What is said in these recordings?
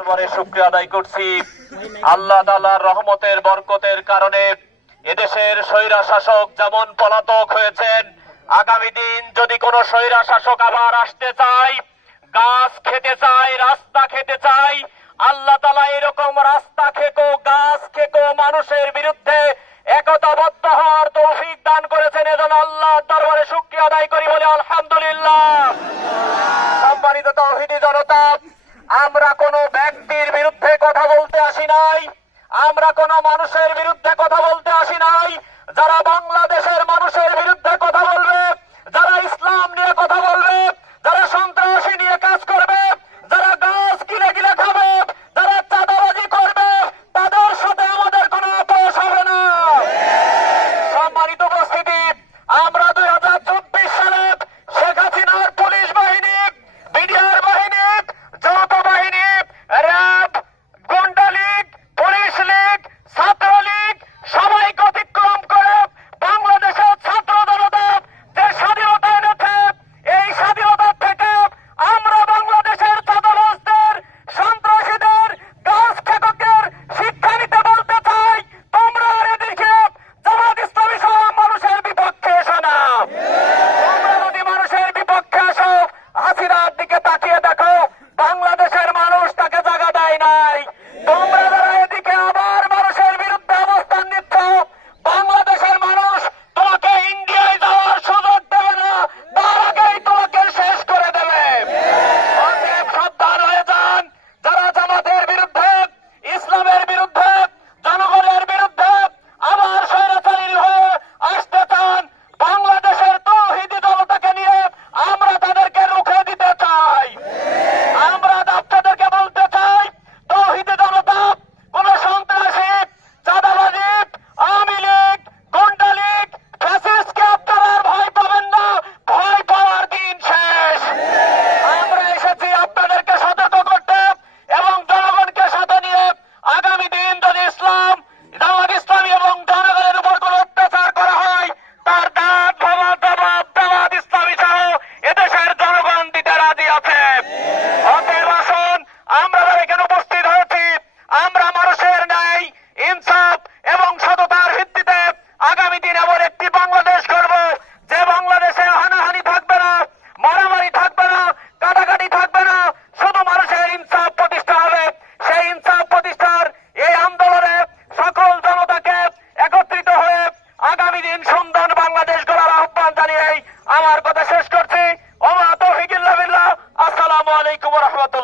দরবারে শুক্রিয়া আদায় করছি। আল্লাহ তাআলার রহমতের বরকতের কারণে এদেশের স্বৈরা শাসক যেমন পলাতক হয়েছেন, আগামী দিন যদি কোন স্বৈরা শাসক আবার আসতে চায়, গাছ খেতে চায়, রাস্তা খেতে চায়, আল্লাহ তালা এরকম রাস্তা খেকো, গাছ খেকো মানুষের বিরুদ্ধে একতাবদ্ধ হওয়ার তৌফিক দান করেছেন।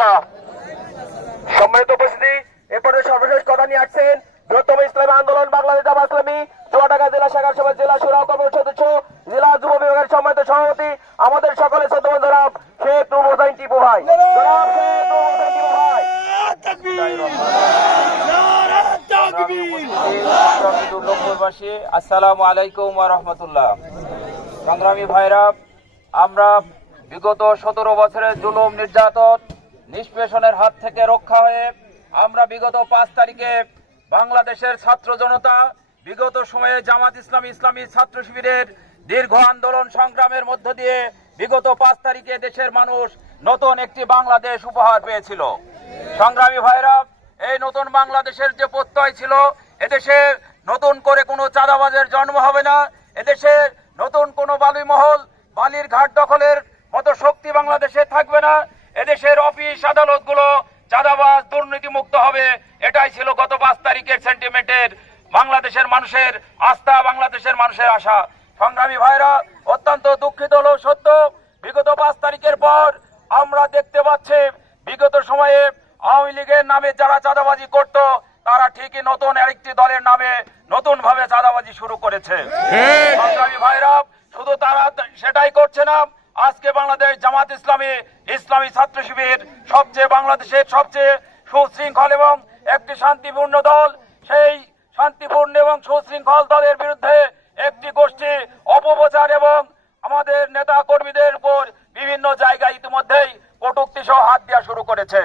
রাহমাতুল্লাহ সম্মানিত উপস্থিতি, এরপরে সর্বশেষ কথা নিয়ে আসছেন বৃহত্তম ইসলামী আন্দোলন বাংলাদেশ জামা ইসলামী জেলা শাখার সভায় জেলা সুরা কমিটির সদস্য, জেলা যুব বিভাগের সম্মানিত সভাপতি, আমাদের শেখ টিপু ভাই। আসসালামু আলাইকুম রাহমাতুল্লাহ। সংগ্রামী ভাইরা, আমরা বিগত সতেরো বছরের জুলুম নির্যাতন নিষ্পেষণের হাত থেকে রক্ষা হয়ে আমরা বিগত পাঁচ তারিখে বাংলাদেশের ছাত্র জনতা, বিগত সময়ে জামাত ইসলামী ইসলামী ছাত্র শিবিরের দীর্ঘ আন্দোলন সংগ্রামের মধ্য দিয়ে বিগত পাঁচ তারিখে দেশের মানুষ নতুন একটি বাংলাদেশ উপহার পেয়েছিল। সংগ্রামী ভাইরা, এই নতুন বাংলাদেশের যে প্রত্যয় ছিল, এদেশে নতুন করে কোনো চাঁদাবাজের জন্ম হবে না। এদেশে নতুন কোনো বালিমহল, বালির ঘাট দখলের মতো শক্তি বাংলাদেশে থাকবে না। এদেশের অফিস আদালতগুলো চাঁদাবাজ দুর্নীতি মুক্ত হবে। এটাই ছিল গত পাঁচ তারিখের সেন্টিমেন্টের বাংলাদেশের মানুষের আস্থা বাংলাদেশের মানুষের আশা। সংগ্রামী ভাইরা অত্যন্ত দুঃখিত হলেও সত্য বিগত পাঁচ তারিখের পর আমরা দেখতে পাচ্ছি বিগত সময়ে আওয়ামী লীগের নামে যারা চাঁদাবাজি করত তারা ঠিকই নতুন আরেকটি দলের নামে নতুন ভাবে চাঁদাবাজি শুরু করেছে। সংগ্রামী ভাইরা শুধু তারা সেটাই করছে না আজকে বাংলাদেশ জামাত ইসলামী ইসলামী ছাত্র শিবির সবচেয়ে বাংলাদেশের সবচেয়ে সুশৃঙ্খল এবং একটি শান্তিপূর্ণ দল। সেই শান্তিপূর্ণ এবং সুশৃঙ্খল দলের বিরুদ্ধে একটি গোষ্ঠী অপপ্রচার এবং আমাদের নেতা কর্মীদের উপর বিভিন্ন জায়গায় ইতিমধ্যেই কটুক্তি সহ হাত দেওয়া শুরু করেছে।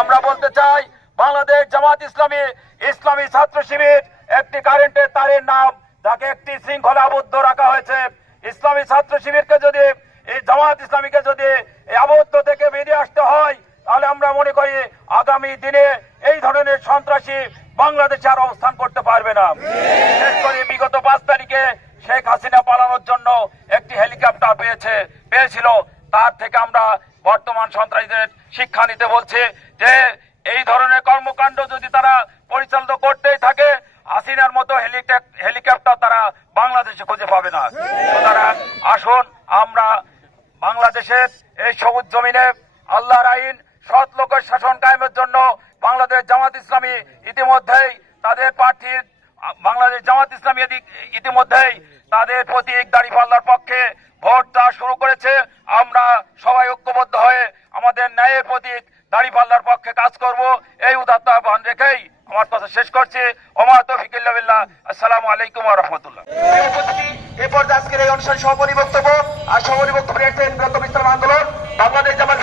আমরা বলতে চাই, বাংলাদেশ জামাত ইসলামী ইসলামী ছাত্র শিবির একটি কারেন্টের তারের নাম, যাকে একটি শৃঙ্খলাবদ্ধ রাখা হয়েছে। ইসলামী ছাত্র শিবিরকে যদি এই জামাত ইসলামীকে যদি আবদ্ধ থেকে বেরিয়ে আসতে হয়, তাহলে আমরা মনে করি আগামী দিনে এই ধরনের সন্ত্রাসী বাংলাদেশে আর অবস্থান করতে পারবে না। বিশেষ করে বিগত পাঁচ তারিখে শেখ হাসিনা পালানোর জন্য একটি হেলিকপ্টার পেয়েছে, পেয়েছিল। তার থেকে আমরা বর্তমান সন্ত্রাসীদের শিক্ষা নিতে বলছি যে, এই ধরনের কর্মকাণ্ড যদি তারা পরিচালিত করতেই থাকে হাসিনার মতো হেলিকপ্টার তারা বাংলাদেশে খুঁজে পাবে না। সুতরাং আসুন আমরা বাংলাদেশের এই সবুজ জমিনে আল্লাহর আইন, সৎ লোকের শাসন কায়েমের জন্য বাংলাদেশ জামাত ইসলামী ইতিমধ্যেই তাদের প্রার্থীর বাংলাদেশ জামাত ইসলামী ইতিমধ্যেই তাদের প্রতীক দাঁড়িপাল্লার পক্ষে ভোট দেওয়া শুরু করেছে। আমরা সবাই ঐক্যবদ্ধ হয়ে আমাদের ন্যায়ের প্রতীক দাঁড়িপাল্লার পক্ষে কাজ করব। এই উদাত্ত আহ্বান রেখেই আমার কথা শেষ করছি। ওমর তৌফিকুল্লাহ আসসালামু আলাইকুম রহমতুল্লাহ। এই পর্যায়ে আজকের এই অনুষ্ঠান সহপরিবক্তব্য বক্তব্য আর সহপরিবক্তব্য আন্দোলন, বাংলাদেশ জামাত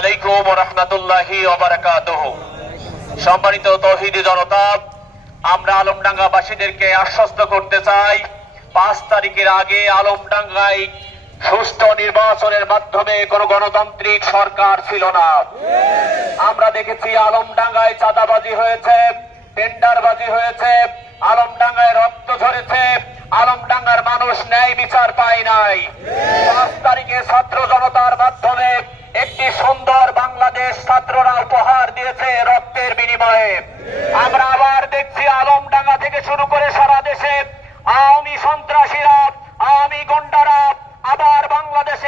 আলাইকুম রাহমাতুল্লাহি সম্মানিত তৌহিদি জনতা, আমরা আলমডাঙ্গাবাসীদেরকে আশ্বস্ত করতে চাই, পাঁচ তারিখের আগে আলমডাঙ্গায় নির্বাচনের মাধ্যমে কোনো গণতান্ত্রিক সরকার ছিল না। আমরা দেখেছি আলমডাঙ্গায় চাঁদাবাজি হয়েছে, টেন্ডারবাজি হয়েছে, আলমডাঙ্গায় রক্ত ঝরেছে, আলমডাঙ্গার মানুষ ন্যায় বিচার পায় নাই। পাঁচ তারিখে ছাত্র জনতার মাধ্যমে একটি সুন্দর বাংলাদেশ ছাত্ররা উপহার দিয়েছে রক্তের বিনিময়ে। আমরা আবার দেখছি আলমডাঙ্গা থেকে শুরু করে সারা দেশে আওয়ামী সন্ত্রাসীরা, আওয়ামী গন্ডারা আবার বাংলাদেশে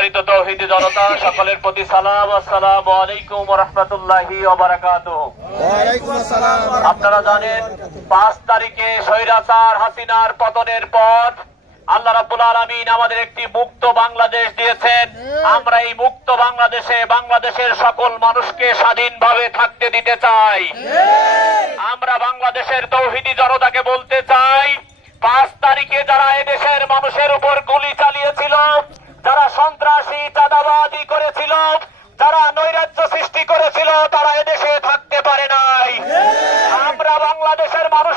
সম্মানিত তৌহিদি জনতা সকলের প্রতি সালাম আসসালামু আলাইকুম রাহমাতুল্লাহি আপনারা জানেন পাঁচ তারিখে স্বৈরাচার হাসিনার পতনের পর আল্লাহ রাব্বুল আলামিন আমাদের একটি মুক্ত বাংলাদেশ দিয়েছেন। আমরা এই মুক্ত বাংলাদেশে বাংলাদেশের সকল মানুষকে স্বাধীনভাবে থাকতে দিতে চাই। আমরা বাংলাদেশের তৌহিদি জনতাকে বলতে চাই পাঁচ তারিখে যারা এদেশের মানুষের উপর গুলি চালিয়েছিল যারা সন্ত্রাসী চাঁদাবাদি করেছিল যারা নৈরাজ্য সৃষ্টি করেছিল তারা এদেশে থাকতে পারে নাই। আমরা বাংলাদেশের মানুষকে